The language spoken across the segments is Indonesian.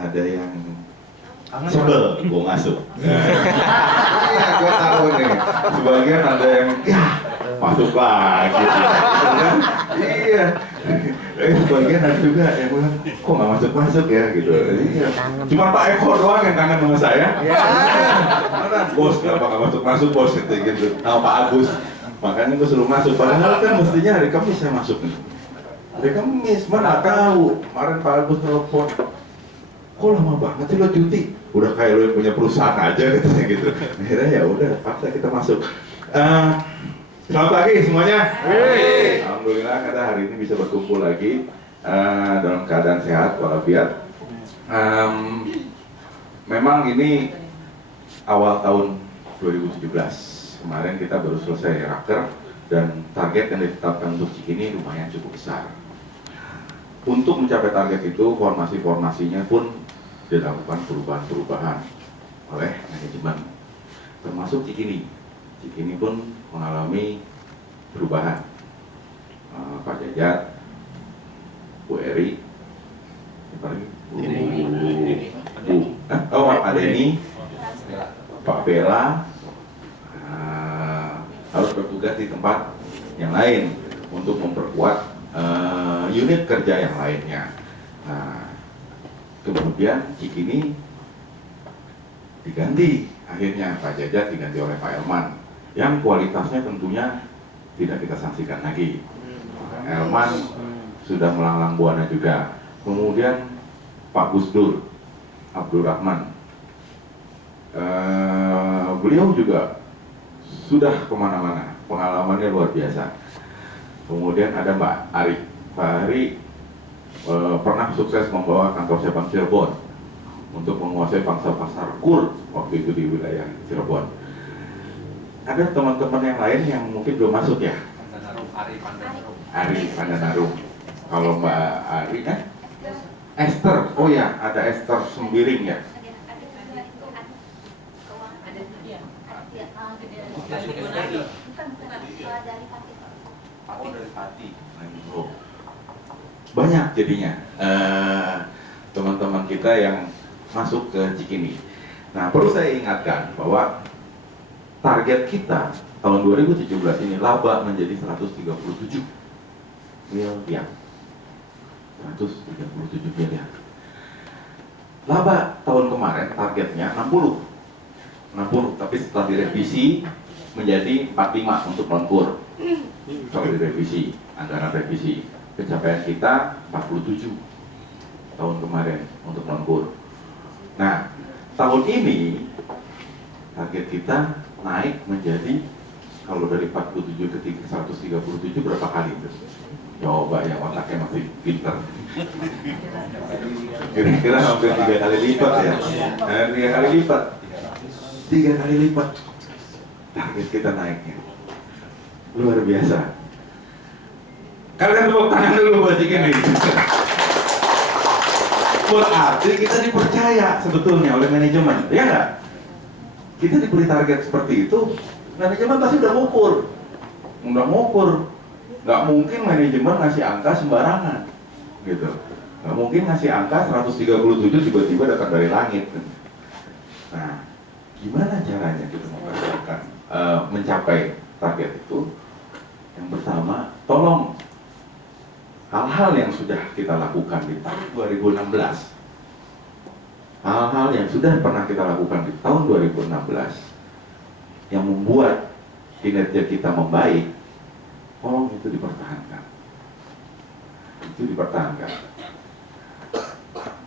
ada yang sebel gue masuk. Iya, gue tahu nih. Sebagian ada yang ya masuk lagi. Iya. Sebagian ada juga yang bilang kok nggak masuk ya gitu. Iya. Cuma Pak Eko doang yang kangen sama saya. Mana bos nggak masuk bos gitu. Nah Pak Agus. Makanya gue suruh masuk. Padahal kan mestinya hari Kamis saya masuk nih. Hari Kamis mana tahu. Kemarin Pak Agus telepon. Kok lama banget sih lo cuti? Udah kayak lo yang punya perusahaan aja katanya gitu. Akhirnya ya udah paksa kita masuk. Selamat pagi semuanya. Alhamdulillah kita hari ini bisa berkumpul lagi dalam keadaan sehat walafiat. Memang ini awal tahun 2017. Kemarin kita baru selesai raker dan target yang ditetapkan untuk Cikini lumayan cukup besar. Untuk mencapai target itu formasi-formasinya pun dilakukan perubahan-perubahan oleh manajemen, termasuk Cikini. Cikini pun mengalami perubahan. Pak Jajat, Bu Eri, siapa lagi? Pak Denny, Pak Bella harus bertugas di tempat yang lain untuk memperkuat unit kerja yang lainnya. Nah, kemudian Cikini diganti, akhirnya Pak Jajat diganti oleh Pak Elman yang kualitasnya tentunya tidak kita sanksikan lagi. Elman sudah melanglang buana juga. Kemudian Pak Gusdur Abdul Rahman, beliau juga sudah kemana-mana, pengalamannya luar biasa. Kemudian ada Mbak Ari. Pak Ari pernah sukses membawa kantor cabang Cirebon untuk menguasai pangsa pasar kur waktu itu di wilayah Cirebon. Ada teman-teman yang lain yang mungkin belum masuk ya? Ari Pandanarum. Kalau Mbak Ari Esther, oh ya ada Esther Sembiring ya? Dari Pati. Banyak jadinya teman-teman kita yang masuk ke Cikini. Nah, perlu saya ingatkan bahwa target kita tahun 2017 ini laba menjadi 137 miliar. 137 miliar. Laba tahun kemarin targetnya 60, tapi setelah direvisi menjadi 45 untuk melengkur. Kalau direvisi, anggaran revisi, pencapaian kita 47 tahun kemarin untuk melengkur. Nah, tahun ini target kita naik menjadi, kalau dari 47 ke 137 berapa kali itu? Coba yang otaknya masih pinter. Kira-kira hampir 3 kali lipat ya. 3 kali lipat. 3 kali lipat target kita naiknya. Luar biasa. Kalian tepuk tangan dulu buat Cikini. Berarti kita dipercaya sebetulnya oleh manajemen, ya nggak? Kita diberi target seperti itu, manajemen pasti udah ngukur. Nggak mungkin manajemen ngasih angka sembarangan, gitu. Nggak mungkin ngasih angka 137 tiba-tiba datang dari langit. Nah, gimana caranya kita mencapai target itu? Yang pertama, tolong hal-hal yang sudah kita lakukan di tahun 2016, hal-hal yang sudah pernah kita lakukan di tahun 2016 yang membuat kinerja kita membaik, tolong itu dipertahankan.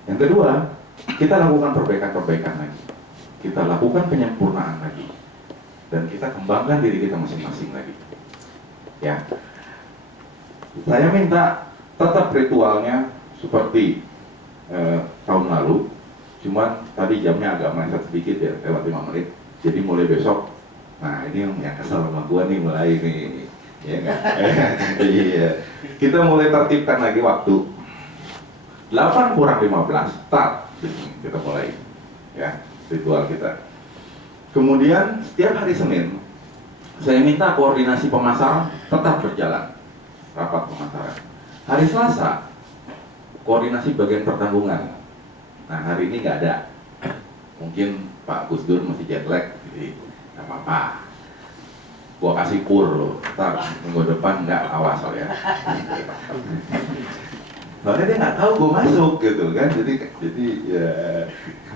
Yang kedua, kita lakukan perbaikan lagi, kita lakukan penyempurnaan lagi, dan kita kembangkan diri kita masing-masing lagi. Ya, saya minta tetap ritualnya seperti tahun lalu, cuman tadi jamnya agak meleset sedikit ya, lewat 5 menit. Jadi mulai besok, nah ini yang kesel sama gua nih mulai nih, ya nggak? Iya, kita mulai tertibkan lagi waktu. 8 kurang 15, start. Kita mulai, ya, ritual kita. Kemudian setiap hari Senin, saya minta koordinasi pemasaran tetap berjalan, rapat pemasaran. Hari Selasa, koordinasi bagian pertanggungan. Nah hari ini nggak ada, mungkin Pak Gus Dur masih jet lag, jadi nggak apa-apa. Gua kasih pur loh, ntar minggu depan nggak, awas lo ya. Makanya dia nggak tahu gue masuk gitu kan, jadi ya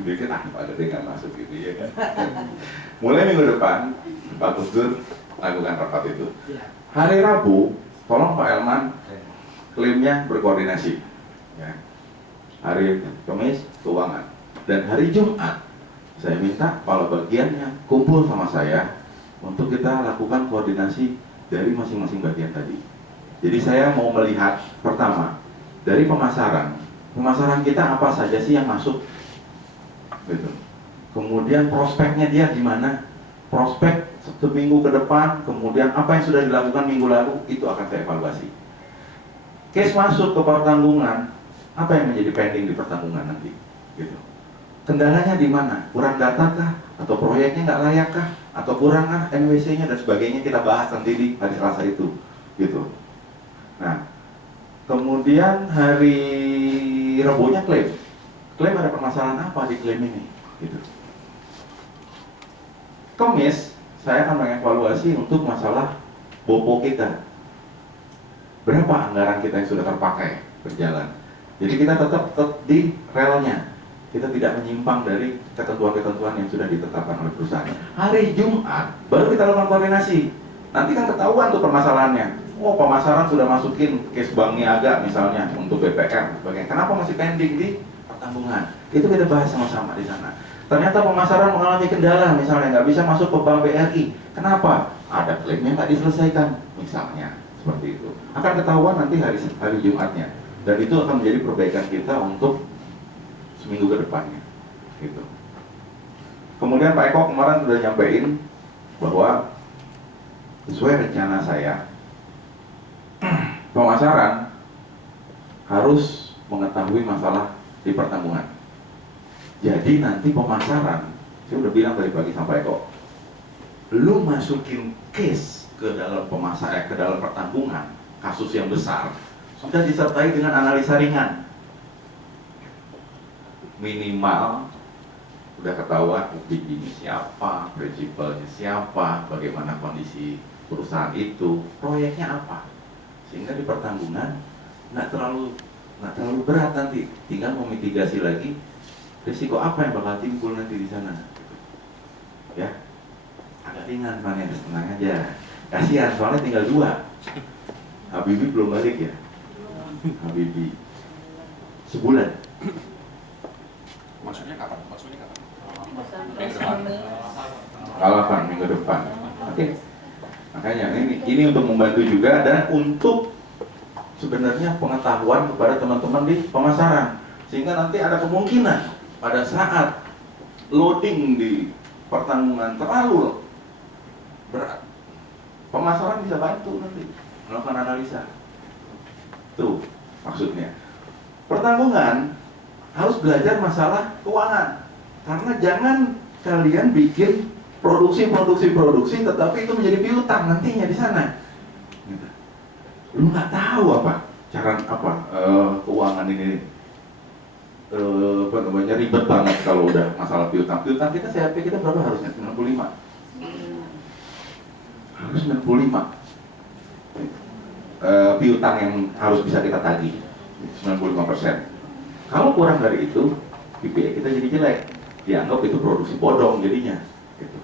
bikin Pak dia nggak masuk gitu ya kan. Mulai minggu depan Pak Gus Dur lakukan rapat itu. Hari Rabu, tolong Pak Elman klaimnya berkoordinasi. Ya. Hari Kamis keuangan, dan hari Jumat saya minta kepala bagiannya kumpul sama saya untuk kita lakukan koordinasi dari masing-masing bagian tadi. Jadi saya mau melihat pertama dari pemasaran kita apa saja sih yang masuk, gitu. Kemudian prospeknya dia gimana, prospek seminggu ke depan, kemudian apa yang sudah dilakukan minggu lalu, itu akan saya evaluasi. Case masuk ke pertanggungan, apa yang menjadi pending di pertanggungan nanti, gitu. Kendalanya di mana? Kurang data kah? Atau proyeknya nggak layak kah? Atau kurang NWC-nya dan sebagainya, kita bahas nanti di hari Selasa itu, gitu. Nah, kemudian hari Rabunya klaim ada permasalahan apa di klaim ini, gitu. Kamis saya akan mengevaluasi untuk masalah BOPO kita, berapa anggaran kita yang sudah terpakai berjalan. Jadi kita tetap di relnya, kita tidak menyimpang dari ketentuan-ketentuan yang sudah ditetapkan oleh perusahaan. Hari Jumat baru kita lakukan koordinasi. Nanti kan ketahuan tuh permasalahannya. Oh, pemasaran sudah masukin case Bank Niaga misalnya untuk BPR, sebagainya. Kenapa masih pending di pertanggungan? Itu kita bahas sama-sama di sana. Ternyata pemasaran mengalami kendala, misalnya nggak bisa masuk ke Bank BRI. Kenapa? Ada klaim yang nggak diselesaikan, misalnya seperti itu. Akan ketahuan nanti hari Jumatnya, dan itu akan menjadi perbaikan kita untuk seminggu ke depannya, gitu. Kemudian Pak Eko kemarin sudah nyampein bahwa sesuai rencana saya, pemasaran harus mengetahui masalah di pertanggungan. Jadi nanti pemasaran, saya udah bilang tadi pagi sampai kok, lu masukin case ke dalam ke dalam pertanggungan, kasus yang besar, sudah disertai dengan analisa ringan. Minimal udah ketahuan bijinya siapa, prinsipalnya siapa, bagaimana kondisi perusahaan itu, proyeknya apa, sehingga di pertanggungan nggak terlalu berat nanti, tinggal memitigasi lagi risiko apa yang bakal timbul nanti di sana, ya agak ringan, panen tenang aja, kasihan soalnya tinggal 2. Habibie belum balik ya, Habibie sebulan. Maksudnya kapan? Kalapan minggu depan. Oke. Makanya ini untuk membantu juga dan untuk sebenarnya pengetahuan kepada teman-teman di pemasaran, sehingga nanti ada kemungkinan pada saat loading di pertanggungan terlalu berat, pemasaran bisa bantu nanti melakukan analisa. Tuh maksudnya. Pertanggungan harus belajar masalah keuangan, karena jangan kalian bikin produksi tetapi itu menjadi piutang nantinya di sana. Lu nggak tahu cara keuangan ini ribet banget kalau udah masalah piutang kita CAP kita berapa harusnya? 95 harus 95 piutang yang harus bisa kita tagih 95%. Kalau kurang dari itu, KPI kita jadi jelek, dianggap itu produksi bodong jadinya, gitu.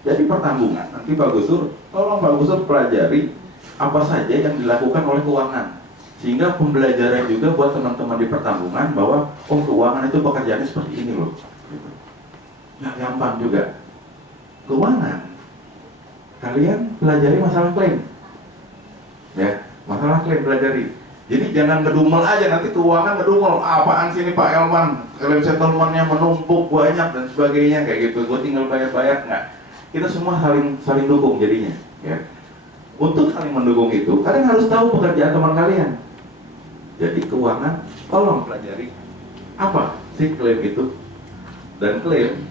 Jadi pertanggungan, nanti Pak Gus Dur, tolong Pak Gus Dur pelajari apa saja yang dilakukan oleh keuangan, sehingga pembelajaran juga buat teman-teman di pertanggungan bahwa keuangan itu pekerjaannya seperti ini loh, gitu. Nggak gampang juga. Keuangan, kalian pelajari masalah klaim, ya, masalah klaim pelajari. Jadi jangan ngedumel aja, nanti keuangan ngedumel, apaan sih ini Pak Elman, klaim settlement-nya menumpuk banyak dan sebagainya kayak gitu, gue tinggal bayar-bayar. Nggak, kita semua saling dukung jadinya, ya. Untuk saling mendukung itu, kalian harus tahu pekerjaan teman kalian. Jadi keuangan, tolong pelajari apa sih klaim itu, dan klaim,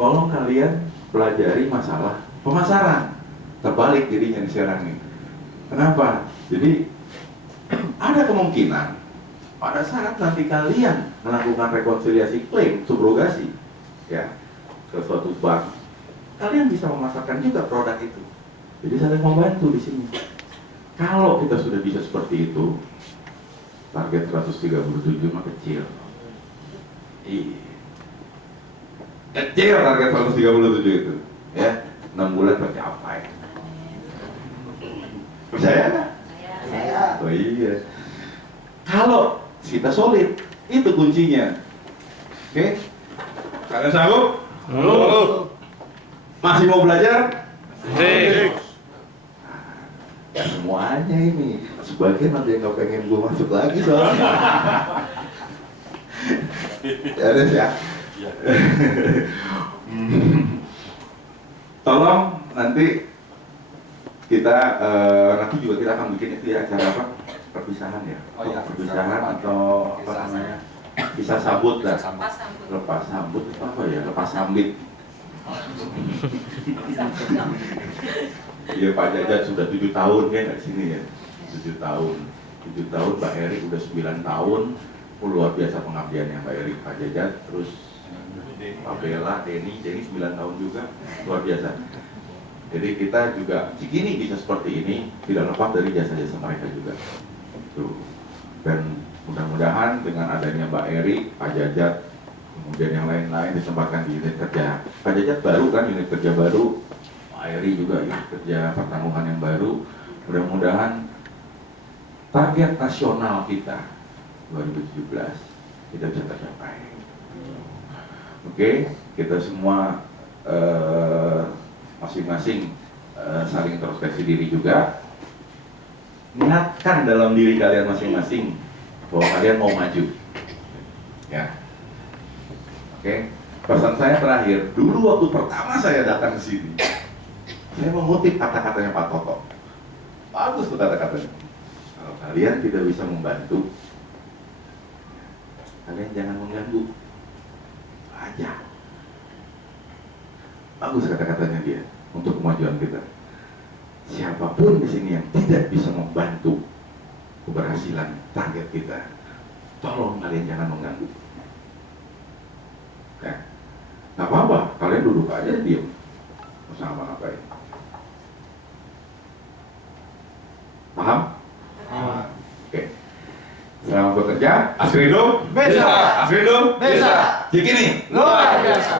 tolong kalian pelajari masalah pemasaran. Terbalik jadinya di sekarang ini. Kenapa? Jadi ada kemungkinan pada saat nanti kalian melakukan rekonsiliasi klaim subrogasi ya ke suatu bank, kalian bisa memasarkan juga produk itu. Jadi saling membantu di sini. Kalau kita sudah bisa seperti itu, target 137 mah kecil. Iya. Kecil target 137 itu. Ya, 6 bulan tercapai. Percaya nggak? Percaya. Oh iya. Kalau kita solid, itu kuncinya. Oke? Kalian sanggup? Masih mau belajar? Ya semuanya ini. Sebagian ada yang nggak pengen gue masuk lagi soalnya. Ya Des ya. Tolong nanti kita nanti juga kita akan bikin itu ya, acara apa? Perpisahan ya. Oh iya, perpisahan atau apa namanya? Bisa sabut lah. Lepas sambut itu apa ya? Lepas sambit. Iya, Pak Jajat sudah 7 tahun kan di sini ya. 7 tahun. 7 tahun, Mbak Eri udah 9 tahun. Luar biasa pengabdiannya Mbak Eri, Pak Jajat, terus Pak Bella, Denny 9 tahun juga, luar biasa. Jadi kita juga Cikini bisa seperti ini tidak lepas dari jasa-jasa mereka juga. Tuh. Dan mudah-mudahan dengan adanya Mbak Eri, Pak Jajat, kemudian yang lain-lain ditempatkan di unit kerja. Pak Jajat baru kan, unit kerja baru, Pak Eri juga unit kerja pertanggungan yang baru. Mudah-mudahan target nasional kita 2017 kita bisa tercapai. Oke, kita semua masing-masing saling introspeksi diri juga. Niatkan dalam diri kalian masing-masing bahwa kalian mau maju. Ya. Oke, pesan saya terakhir, dulu waktu pertama saya datang ke sini, saya mengutip kata-katanya Pak Toto. Bagus tuh kata-katanya. Kalau kalian tidak bisa membantu, kalian jangan mengganggu aja. Bagus kata-katanya dia untuk kemajuan kita. Siapapun di sini yang tidak bisa membantu keberhasilan target kita, tolong kalian jangan mengganggu. Ya, nggak apa-apa, kalian duduk aja diam, nggak usah ngapa-ngapain. Paham? Oke. Selamat bekerja. Asrindo? Bisa. Asrindo? Bisa. Cikini? Luar biasa.